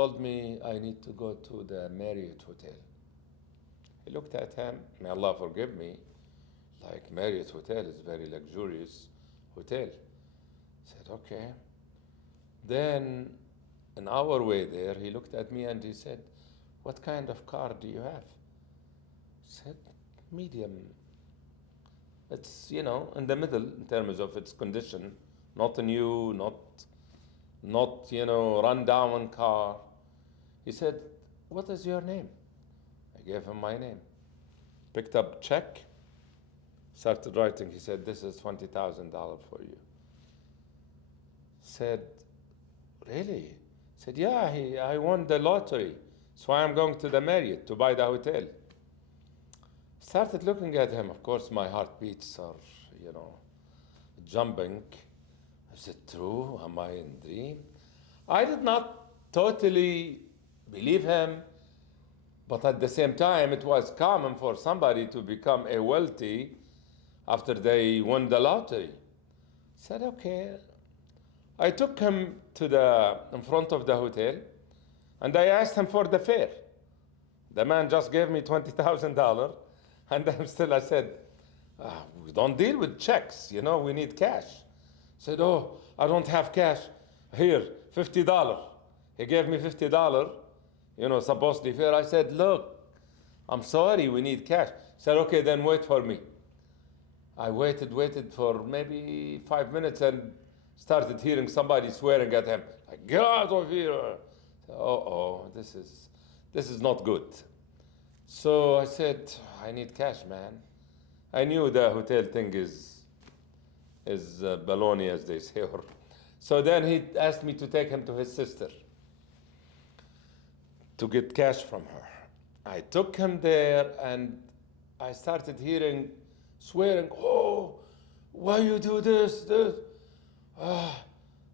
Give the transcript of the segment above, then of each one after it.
told me I need to go to the Marriott Hotel. He looked at him, may Allah forgive me, like Marriott Hotel is very luxurious hotel. Said, okay. Then, an hour way there, he looked at me and he said, what kind of car do you have? Said, medium. It's, in the middle in terms of its condition, not a new, not run down car. He said, what is your name? I gave him my name. Picked up check, started writing. He said, this is $20,000 for you. Said, really? Said, yeah, I won the lottery. That's why I'm going to the Marriott to buy the hotel. Started looking at him. Of course, my heartbeats are, jumping. Is it true? Am I in a dream? I did not totally believe him, but at the same time, it was common for somebody to become a wealthy after they won the lottery. Said, okay. I took him in front of the hotel, and I asked him for the fare. The man just gave me $20,000, and I said, we don't deal with checks, we need cash. Said, oh, I don't have cash. Here, $50. He gave me $50, supposedly fair. I said, look, I'm sorry, we need cash. Said, okay, then wait for me. I waited for maybe 5 minutes and started hearing somebody swearing at him, like, get out of here. Said, this is not good. So I said, I need cash, man. I knew the hotel thing is baloney, as they say. So then he asked me to take him to his sister to get cash from her. I took him there and I started hearing swearing, oh, why you do this?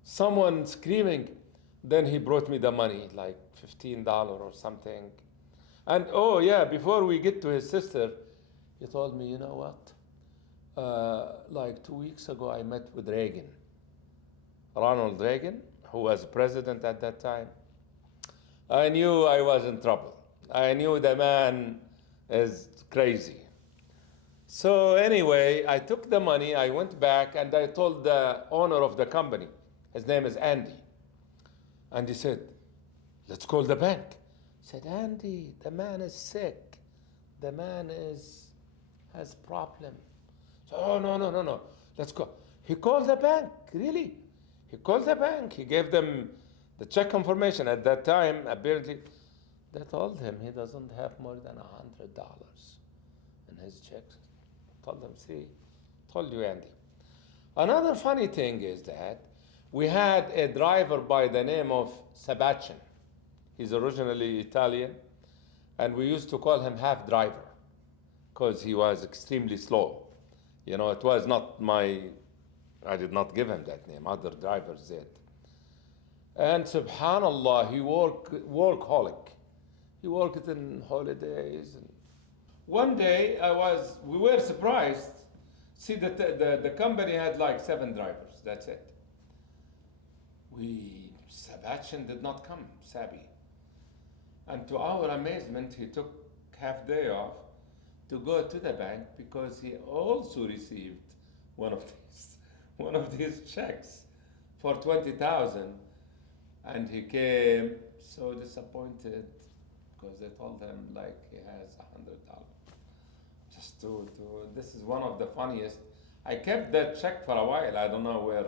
Someone screaming. Then he brought me the money, like $15 or something. And oh yeah, before we get to his sister, he told me, you know what? Like 2 weeks ago, I met with Ronald Reagan, who was president at that time. I knew I was in trouble. I knew the man is crazy. So anyway, I took the money, I went back, and I told the owner of the company, his name is Andy. And he said, let's call the bank. I said, Andy, the man is sick. The man has problem. So, oh, no. Let's go. He called the bank, really. He called the bank. He gave them the check confirmation. At that time, apparently, they told him he doesn't have more than $100 in his checks. Told them, see, told you, Andy. Another funny thing is that we had a driver by the name of Sebastian. He's originally Italian, and we used to call him half driver because he was extremely slow. It was not I did not give him that name, other drivers did. And subhanallah, he workaholic. He worked in holidays. And one day we were surprised. See, that the company had like 7 drivers, that's it. Sebastian did not come, Sabi. And to our amazement, he took half day off to go to the bank because he also received one of these checks for $20,000, and he came so disappointed because they told him like he has $100. Just this is one of the funniest. I kept that check for a while. I don't know where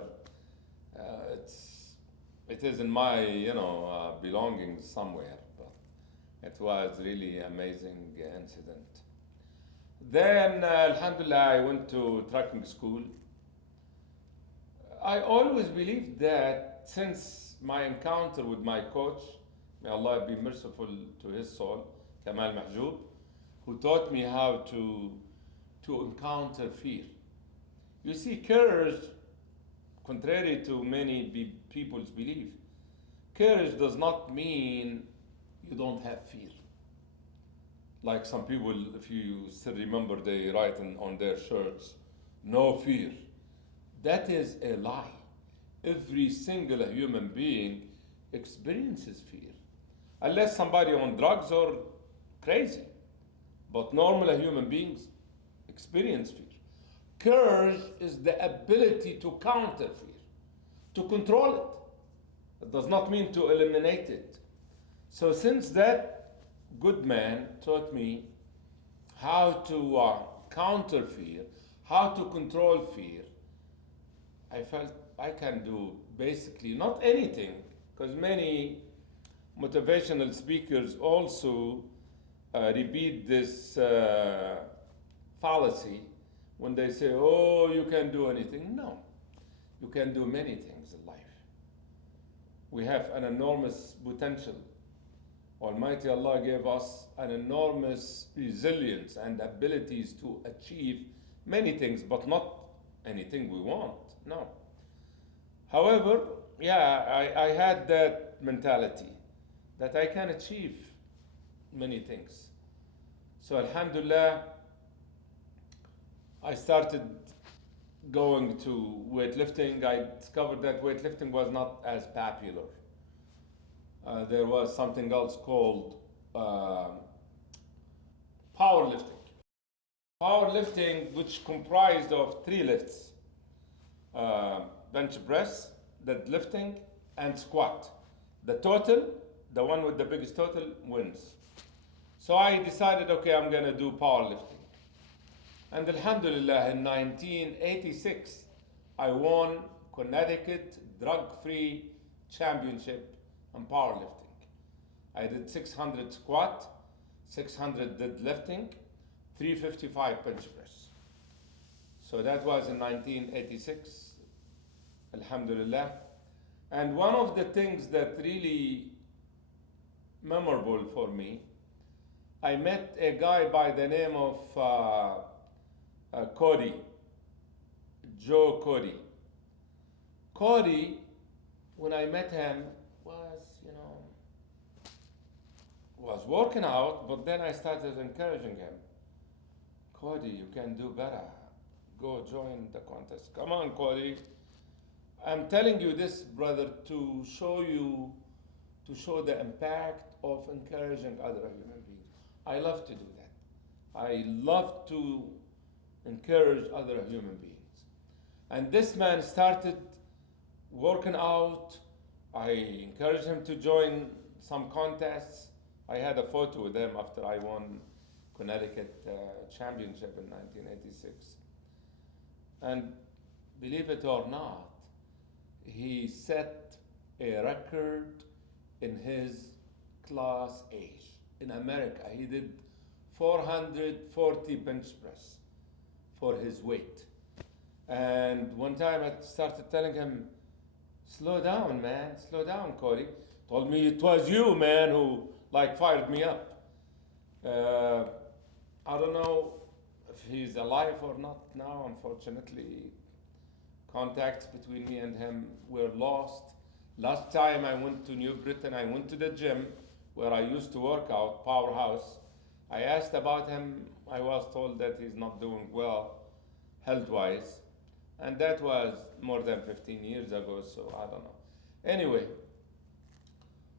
it is in my belongings somewhere, but it was really amazing incident. Then, alhamdulillah, I went to trucking school. I always believed that since my encounter with my coach, may Allah be merciful to his soul, Kamal Mahjoub, who taught me how to encounter fear. You see, courage, contrary to many people's belief, courage does not mean you don't have fear. Like some people, if you still remember, they write on their shirts, no fear. That is a lie. Every single human being experiences fear. unless somebody on drugs or crazy. But normal human beings experience fear. Courage is the ability to counter fear, to control it. It does not mean to eliminate it. So since that good man taught me how to counter fear, how to control fear, I felt I can do basically not anything, because many motivational speakers also repeat this fallacy when they say, oh, you can do anything. No, you can do many things in life. We have an enormous potential. Almighty Allah gave us an enormous resilience and abilities to achieve many things, but not anything we want. No. However, yeah, I had that mentality that I can achieve many things. So Alhamdulillah, I started going to weightlifting. I discovered that weightlifting was not as popular. There was something else called powerlifting. Powerlifting, which comprised of 3 lifts: bench press, deadlifting, and squat. The total, the one with the biggest total, wins. So I decided, okay, I'm gonna do powerlifting. And Alhamdulillah, in 1986, I won Connecticut drug-free championship in powerlifting. I did 600 squat, 600 deadlifting, 355 bench press. So that was in 1986, Alhamdulillah. And one of the things that really memorable for me, I met a guy by the name of Cody, Joe Cody. Cody, when I met him, was working out, but then I started encouraging him. Cody, you can do better. Go join the contest. Come on, Cody. I'm telling you this, brother, to show the impact of encouraging other human beings. I love to do that. I love to encourage other human beings. And this man started working out. I encouraged him to join some contests. I had a photo with him after I won Connecticut championship in 1986. And believe it or not, he set a record in his class age. In America, he did 440 bench press for his weight. And one time I started telling him, slow down, man, slow down, Cody. Told me it was you, man, who fired me up. I don't know if he's alive or not now, unfortunately. Contacts between me and him were lost. Last time I went to New Britain, I went to the gym where I used to work out, Powerhouse. I asked about him. I was told that he's not doing well health-wise. And that was more than 15 years ago, so I don't know. Anyway,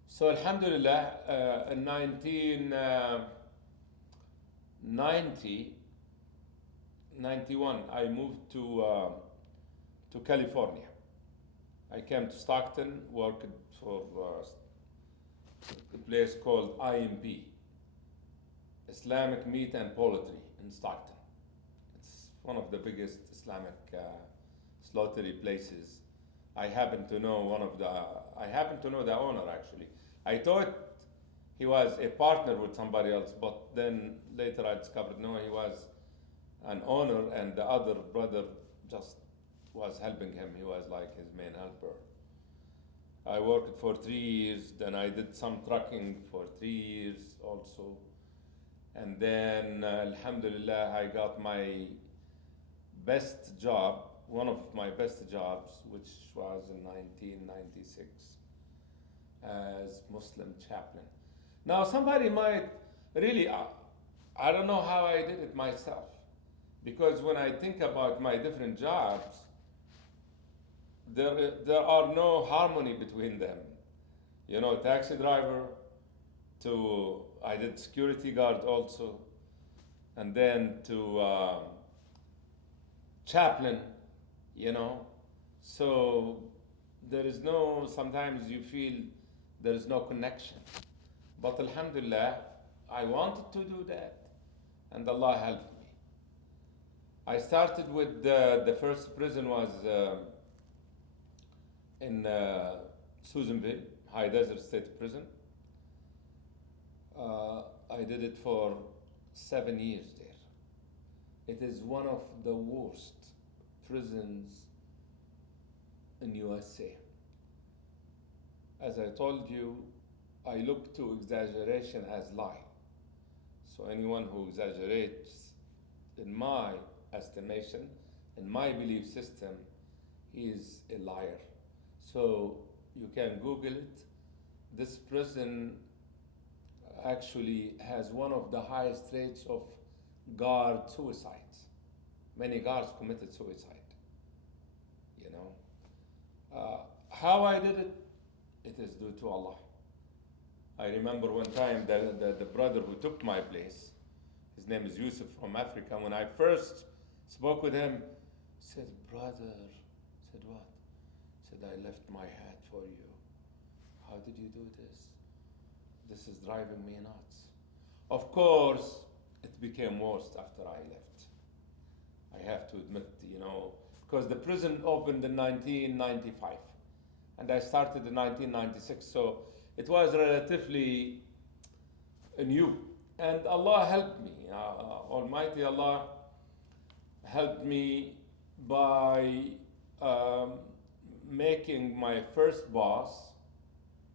so Alhamdulillah, in 1991, I moved to California. I came to Stockton, worked for a place called IMP, Islamic Meat and Poultry in Stockton. It's one of the biggest Islamic slaughtery places. I happen to know the owner actually. I thought he was a partner with somebody else, but then later I discovered no, he was an owner, and the other brother just was helping him. He was like his main helper. I worked for 3 years, then I did some trucking for 3 years also. And then, Alhamdulillah, I got my best job, one of my best jobs, which was in 1996 as Muslim chaplain. Now, somebody might really, I don't know how I did it myself, because when I think about my different jobs, there are no harmony between them. Taxi driver, I did security guard also, and then to chaplain, you know. So there is no, sometimes you feel there is no connection. But Alhamdulillah, I wanted to do that, and Allah helped me. I started with the first prison was in Susanville, High Desert State Prison. I did it for 7 years there. It is one of the worst prisons in USA. As I told you, I look to exaggeration as lie. So anyone who exaggerates, in my estimation, in my belief system, he is a liar. So you can Google it. This prison actually has one of the highest rates of guard suicides. Many guards committed suicide, you know. How I did it, it is due to Allah. I remember one time the brother who took my place, his name is Yusuf from Africa. When I first spoke with him, said, brother, said what? Said, I left my hat for you. How did you do this? This is driving me nuts. Of course, it became worse after I left. I have to admit, you know, because the prison opened in 1995, and I started in 1996, so it was relatively new. And Allah helped me. Almighty Allah helped me by making my first boss.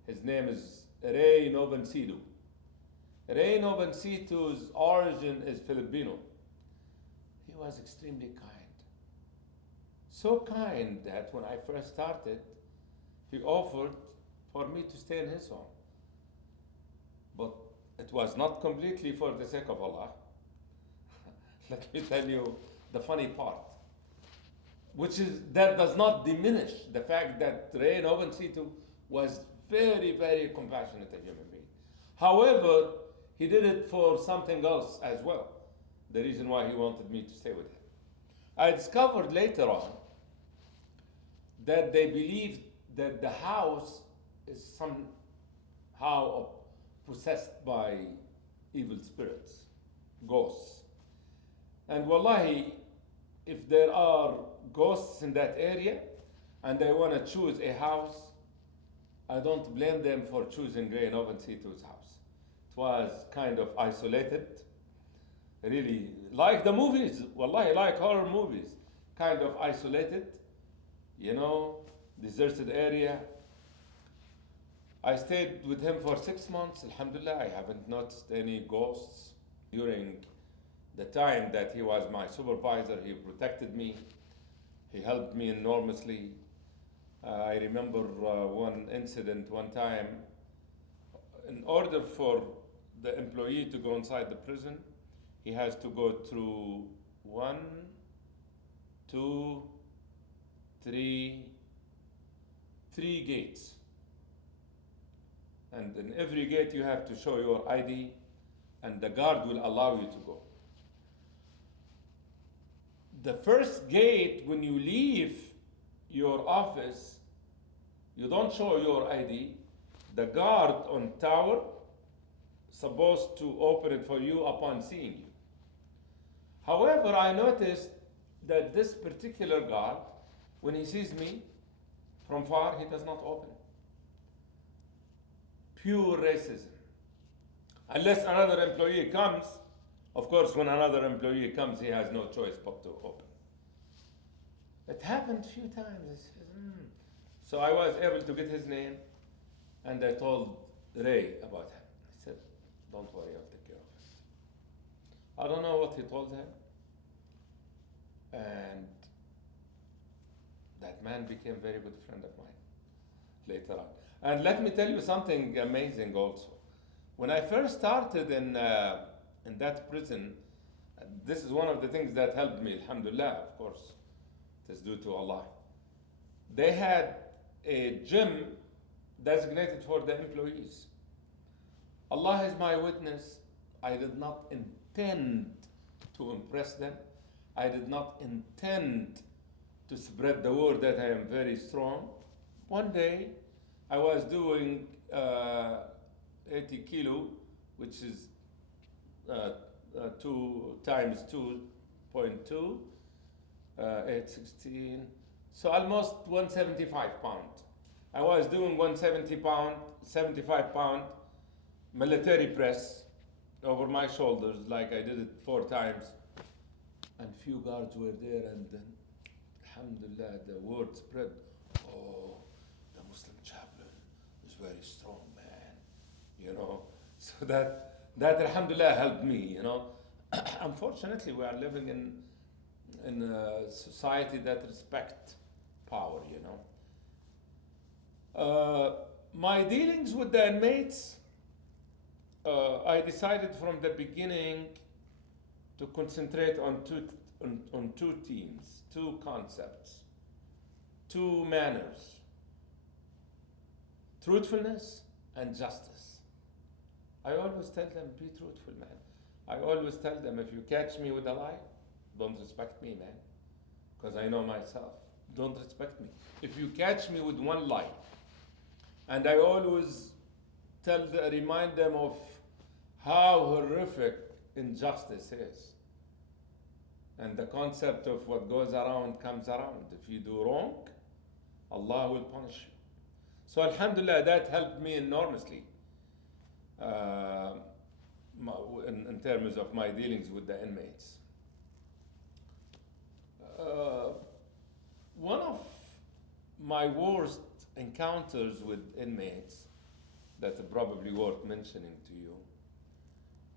His name is Ray Novencido. Ray Novencido's origin is Filipino. He was extremely kind. So kind that when I first started, he offered for me to stay in his home. But it was not completely for the sake of Allah. Let me tell you the funny part, which is that does not diminish the fact that Ray Novencido was very, very compassionate a human being. However, he did it for something else as well. The reason why he wanted me to stay with him. I discovered later on that they believed that the house is somehow possessed by evil spirits, ghosts. And wallahi, if there are ghosts in that area and they want to choose a house, I don't blame them for choosing Ray Novencido's house. It was kind of isolated, really, like the movies, wallahi, like horror movies, kind of isolated, you know, deserted area. I stayed with him for 6 months. Alhamdulillah, I haven't noticed any ghosts. During the time that he was my supervisor, he protected me. He helped me enormously. I remember one incident one time. In order for the employee to go inside the prison, he has to go through 1, 2, 3 gates. And in every gate you have to show your ID, and the guard will allow you to go. The first gate, when you leave your office, you don't show your ID. The guard on tower supposed to open it for you upon seeing you. However, I noticed that this particular guard, when he sees me from far, he does not open it. Pure racism. Unless another employee comes, of course, when another employee comes, he has no choice but to open. It happened a few times. I said, So I was able to get his name, and I told Ray about him. I said, don't worry, I'll take care of it. I don't know what he told him. And that man became a very good friend of mine later on. And let me tell you something amazing also. When I first started in that prison, this is one of the things that helped me, alhamdulillah, of course. It is due to Allah. They had a gym designated for the employees. Allah is my witness. I did not intend to impress them. I did not intend to spread the word that I am very strong. One day, I was doing 80 kilo, which is 2 times 2.2, 816, so almost 175 pound. I was doing 170 pound, 75 pound military press over my shoulders, like I did it 4 times. And few guards were there, and then, alhamdulillah, the word spread. Oh, the Muslim chaplain is very strong, man. You know, so that alhamdulillah helped me. You know, unfortunately, we are living in a society that respect power. You know, my dealings with the inmates, I decided from the beginning to concentrate on two themes, 2 concepts, 2 manners: truthfulness and justice. I always tell them, be truthful, man. I always tell them, if you catch me with a lie, don't respect me, man, because I know myself. Don't respect me. If you catch me with one lie, and I always remind them of how horrific injustice is. And the concept of what goes around comes around. If you do wrong, Allah will punish you. So alhamdulillah, that helped me enormously in terms of my dealings with the inmates. One of my worst encounters with inmates, that's probably worth mentioning to you,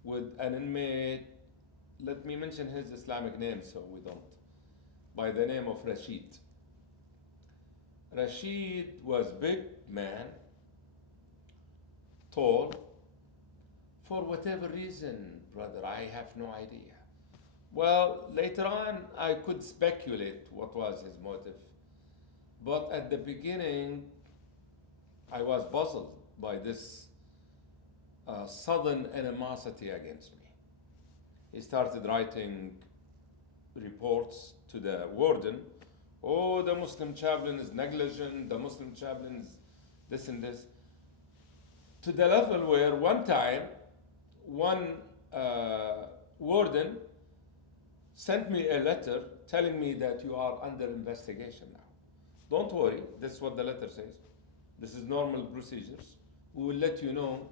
with an inmate, let me mention his Islamic name so we don't, by the name of Rashid. Rashid was big man, tall. For whatever reason, brother, I have no idea. Well, later on, I could speculate what was his motive. But at the beginning, I was puzzled by this sudden animosity against me. He started writing reports to the warden. Oh, the Muslim chaplain is negligent, the Muslim chaplain is this and this. To the level where one time, one warden sent me a letter telling me that you are under investigation now. Don't worry, this is what the letter says. This is normal procedures. We will let you know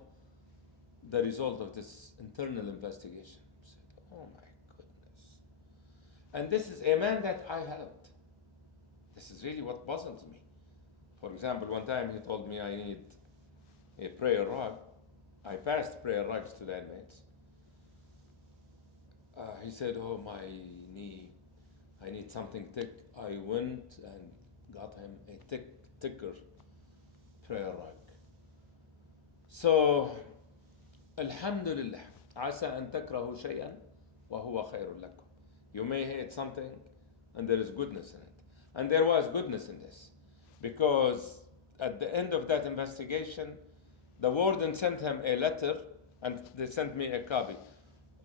the result of this internal investigation. I said, oh my goodness. And this is a man that I helped. This is really what puzzles me. For example, one time he told me I need a prayer rug. I passed prayer rugs to the inmates. He said, oh, my knee, I need something thick. I went and got him a thicker prayer rug. So, alhamdulillah, عسى أن تكرهوا شيئا وهو خير لكم. You may hate something and there is goodness in it. And there was goodness in this, because at the end of that investigation, the warden sent him a letter and they sent me a copy.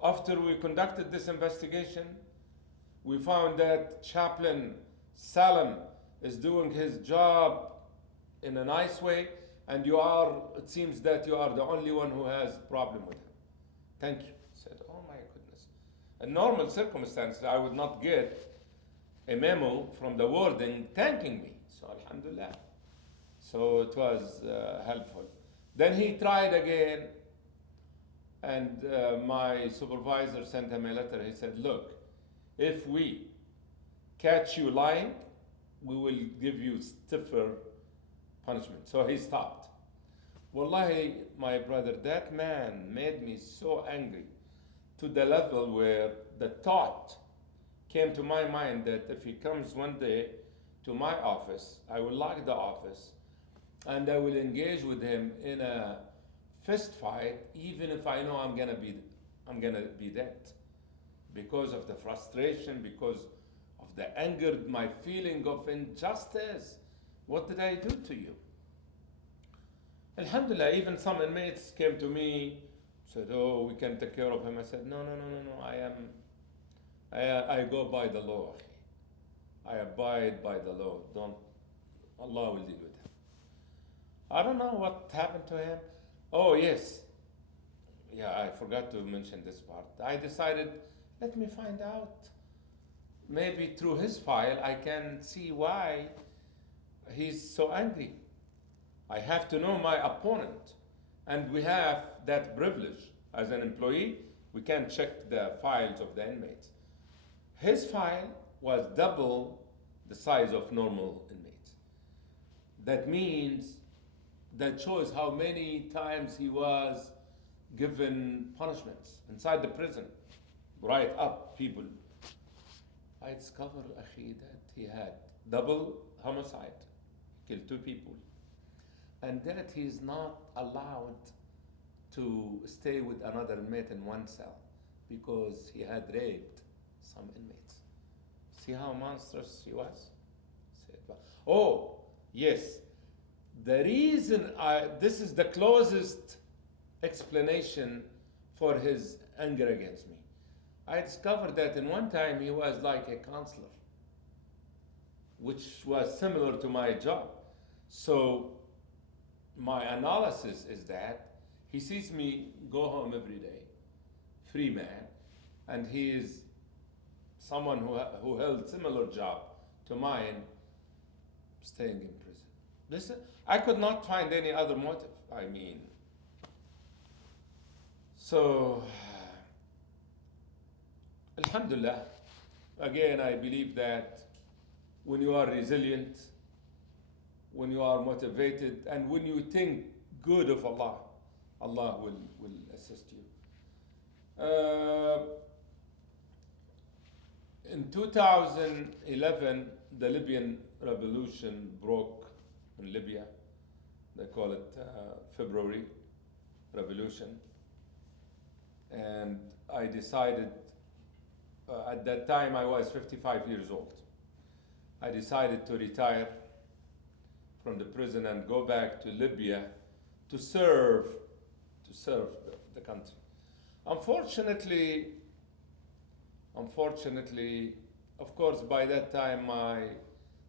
After we conducted this investigation, we found that Chaplain Salem is doing his job in a nice way, and it seems that you are the only one who has problem with him. Thank you. I said, oh my goodness. In normal circumstances, I would not get a memo from the warden thanking me. So alhamdulillah. So it was helpful. Then he tried again, and my supervisor sent him a letter. He said, look, if we catch you lying, we will give you stiffer punishment. So he stopped. Wallahi, my brother, that man made me so angry to the level where the thought came to my mind that if he comes one day to my office, I will lock the office and I will engage with him in a fist fight, even if I know I'm gonna be dead, because of the frustration, because of the anger, my feeling of injustice. What did I do to you? Alhamdulillah, even some inmates came to me Said, oh, we can take care of him. I said, no, no, no, no, no. I go by the law. I abide by the law. Don't, Allah will deal with him. I don't know what happened to him. Oh, yes. Yeah, I forgot to mention this part. I decided, let me find out. Maybe through his file, I can see why he's so angry. I have to know my opponent. And we have that privilege as an employee. We can check the files of the inmates. His file was double the size of normal inmates. That means, that shows how many times he was given punishments inside the prison. Right up, people. I discovered, Akhi, that he had double homicide, killed 2 people, and that he is not allowed to stay with another inmate in one cell because he had raped some inmates. See how monstrous he was? Oh, yes. The reason this is the closest explanation for his anger against me. I discovered that in one time he was like a counselor, which was similar to my job. So my analysis is that he sees me go home every day, free man, and he is someone who held similar job to mine, staying in prison. Listen, I could not find any other motive. I mean, so Alhamdulillah, again, I believe that when you are resilient, when you are motivated, and when you think good of Allah, Allah will assist you. In 2011, the Libyan revolution broke in Libya. They call it February Revolution. And I decided, at that time I was 55 years old. I decided to retire from the prison and go back to Libya to serve the country. Unfortunately, of course, by that time,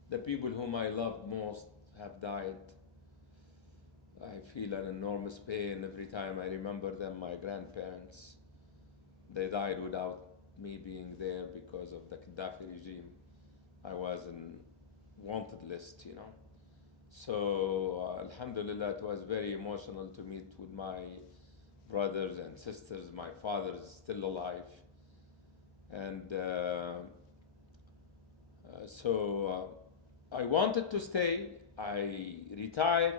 the people whom I loved most have died. I feel an enormous pain every time I remember them. My grandparents, they died without me being there because of the Gaddafi regime. I was in wanted list, you know. So Alhamdulillah, it was very emotional to meet with my brothers and sisters. My father is still alive. And so I wanted to stay. I retired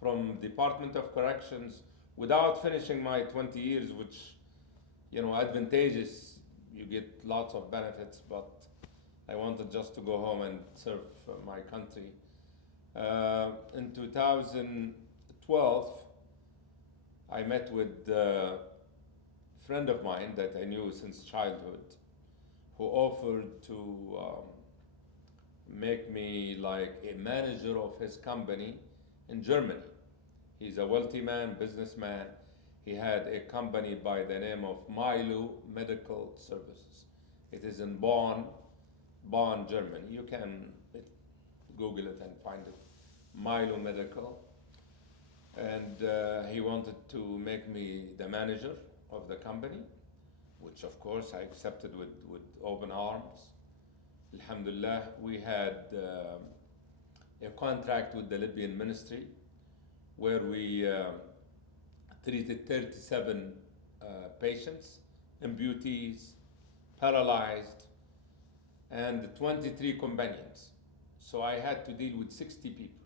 from Department of Corrections without finishing my 20 years, which, you know, advantageous. You get lots of benefits, but I wanted just to go home and serve my country. In 2012, I met with a friend of mine that I knew since childhood, who offered to make me like a manager of his company in Germany. He's a wealthy man, businessman. He had a company by the name of Milo Medical Services. It is in Bonn, Germany. You can Google it and find it, Milo Medical. And he wanted to make me the manager of the company, which of course I accepted with open arms. Alhamdulillah, we had a contract with the Libyan ministry where we treated 37 patients, amputees, paralyzed, and 23 companions. So I had to deal with 60 people.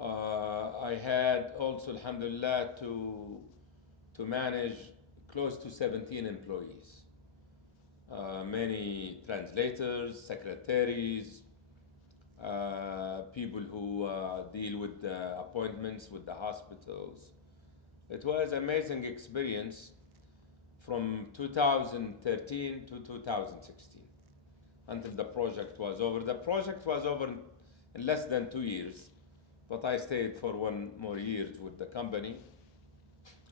I had also, alhamdulillah, to manage close to 17 employees. Many translators, secretaries, people who deal with the appointments with the hospitals. It was an amazing experience from 2013 to 2016 until the project was over. The project was over in less than 2 years, but I stayed for 1 more year with the company,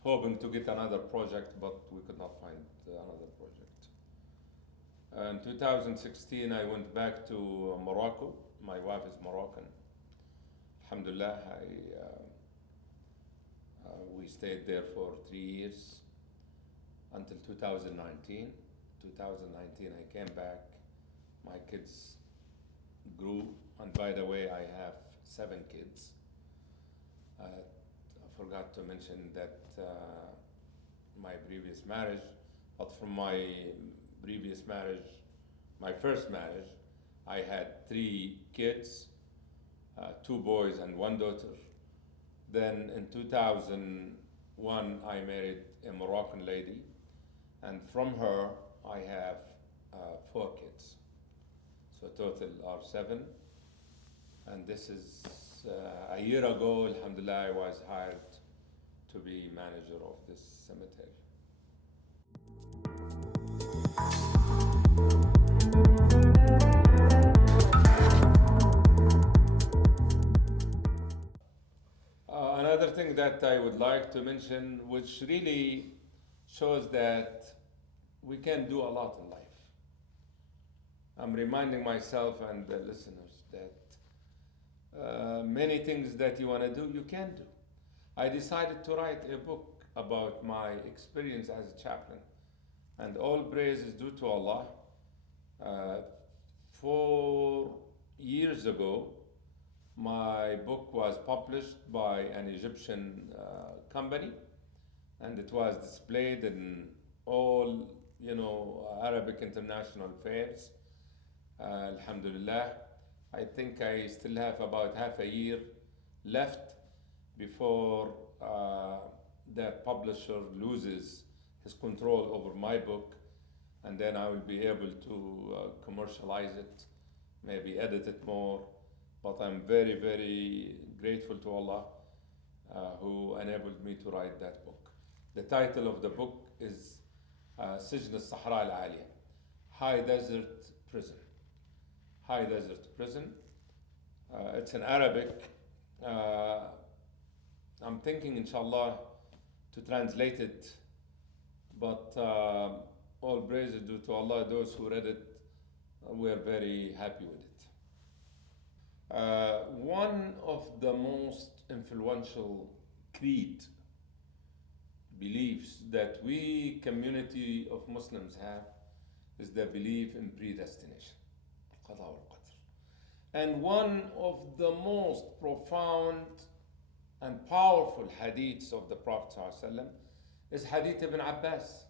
hoping to get another project, but we could not find another project. In 2016, I went back to Morocco. My wife is Moroccan. Alhamdulillah, we stayed there for 3 years until 2019. 2019, I came back. My kids grew, and by the way, I have 7 kids. I forgot to mention that my previous marriage, but from my previous marriage, my first marriage, I had 3 kids, 2 boys and 1 daughter. Then in 2001, I married a Moroccan lady, and from her, I have 4 kids. So total are 7. And this is a year ago, alhamdulillah, I was hired to be manager of this cemetery. Another thing that I would like to mention, which really shows that we can do a lot in life. I'm reminding myself and the listeners that many things that you want to do, you can do. I decided to write a book about my experience as a chaplain, and all praise is due to Allah. 4 years ago, my book was published by an Egyptian company, and it was displayed in all, Arabic international fairs. Alhamdulillah, I think I still have about half a year left before that publisher loses his control over my book, and then I will be able to commercialize it, maybe edit it more. But I'm very, very grateful to Allah who enabled me to write that book. The title of the book is سجن الصحراء العالية, High Desert Prison. High Desert Prison. It's in Arabic. I'm thinking, inshallah, to translate it, but all praise is due to Allah. Those who read it were very happy with it. One of the most influential creed beliefs that we community of Muslims have is the belief in predestination, al-qada wal-qadr. And one of the most profound and powerful hadiths of the Prophet ﷺ is Hadith Ibn Abbas,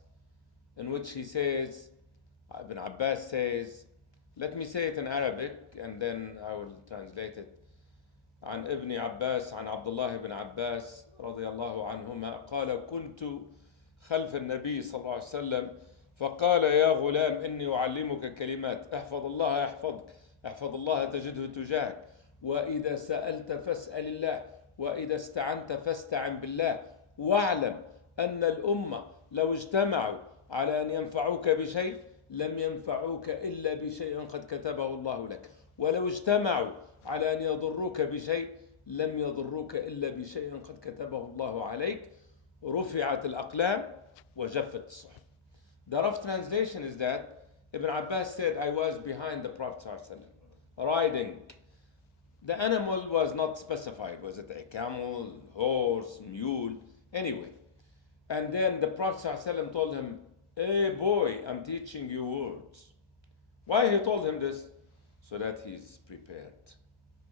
in which he says, Ibn Abbas says, let me say it in Arabic and then I will translate it. عن ابن عباس عن عبد الله بن عباس رضي الله عنهما قال كنت خلف النبي صلى الله عليه وسلم فقال يا غلام إني أعلمك كلمات احفظ الله يحفظك احفظ الله تجده تجاهك وإذا سألت فاسأل الله وإذا استعنت فاستعن بالله واعلم أن الأمة لو اجتمعوا على أن ينفعوك بشيء لم ينفعوك إلا بشيء قد كتبه الله لك ولو اجتمعوا على أن يضروك بشيء لم يضروك إلا بشيء قد كتبه الله عليك رفعت الأقلام وجفت الصحف. The rough translation is that Ibn Abbas said, I was behind the Prophet ﷺ, riding. The animal was not specified. Was it a camel, horse, mule? Anyway. And then the Prophet ﷺ told him, hey boy, I'm teaching you words. Why he told him this? So that he's prepared.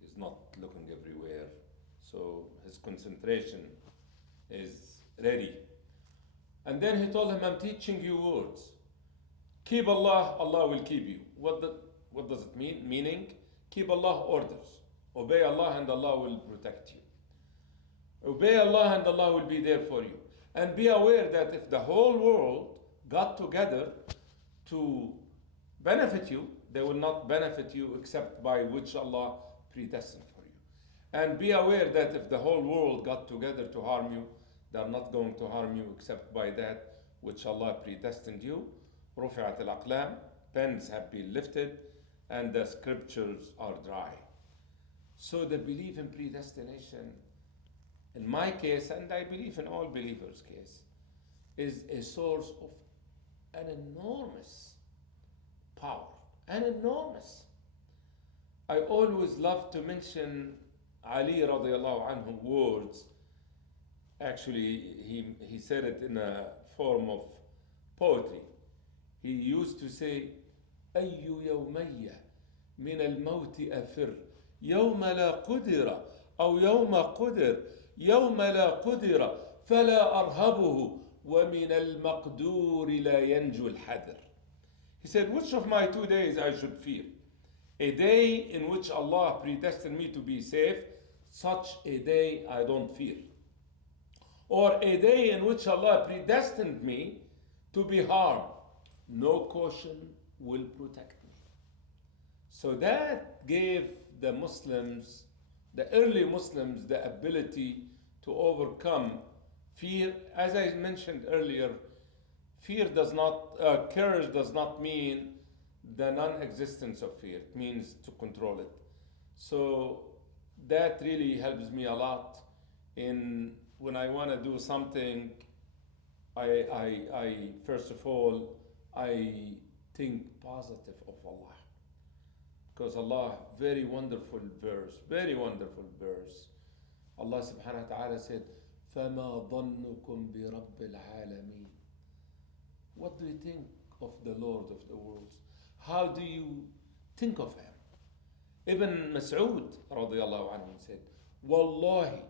He's not looking everywhere. So his concentration is ready. And then he told him, I'm teaching you words. Keep Allah, Allah will keep you. What does it mean? Meaning, keep Allah orders. Obey Allah and Allah will protect you. Obey Allah and Allah will be there for you. And be aware that if the whole world got together to benefit you, they will not benefit you except by which Allah predestined for you. And be aware that if the whole world got together to harm you, they are not going to harm you except by that which Allah predestined you. رفعت الأقلام, pens have been lifted, and the scriptures are dry. So the belief in predestination in my case, and I believe in all believers' case, is a source of an enormous power, an enormous. I always love to mention Ali radiallahu anhu words. Actually, he said it in a form of poetry. He used to say, أي يومي من الموت أفر يوم لا قدر أو يوم قدر يوم لا قدر فلا أرهبه ومن المقدور لا ينجو الحذر. He said, which of my 2 days I should fear? A day in which Allah predestined me to be safe, such a day I don't fear. Or a day in which Allah predestined me to be harmed, no caution will protect me. So that gave the Muslims, the early Muslims, the ability to overcome fear. As I mentioned earlier, courage does not mean the non-existence of fear. It means to control it. So that really helps me a lot in when I want to do something. I first of all, I think positive of Allah. Because Allah, very wonderful verse. Allah subhanahu wa ta'ala said, فَمَا ظَنُّكُمْ بِرَبِّ الْعَالَمِينَ. What do you think of the Lord of the worlds? How do you think of him? Ibn Mas'ud radiallahu anhu said, Wallahi,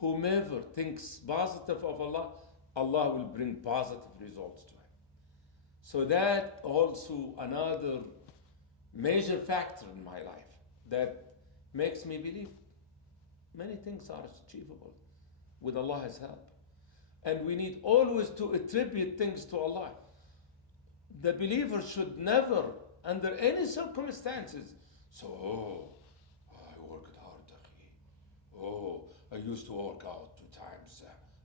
whomever thinks positive of Allah, Allah will bring positive results to him. So that also another major factor in my life that makes me believe many things are achievable with Allah's help. And we need always to attribute things to Allah. The believer should never, under any circumstances, I worked hard, I used to work out 2 times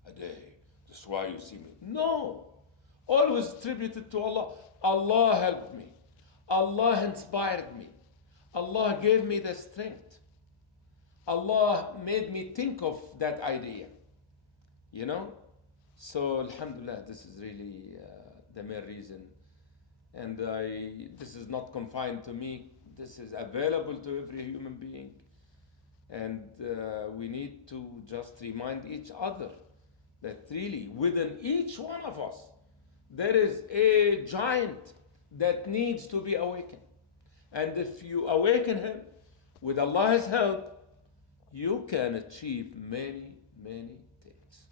a day. That's why you see me. No, always attribute it to Allah. Allah helped me. Allah inspired me. Allah gave me the strength. Allah made me think of that idea. You know? So, alhamdulillah, this is really the main reason. And this is not confined to me. This is available to every human being. And we need to just remind each other that really within each one of us, there is a giant that needs to be awakened. And if you awaken him with Allah's help, you can achieve many, many things.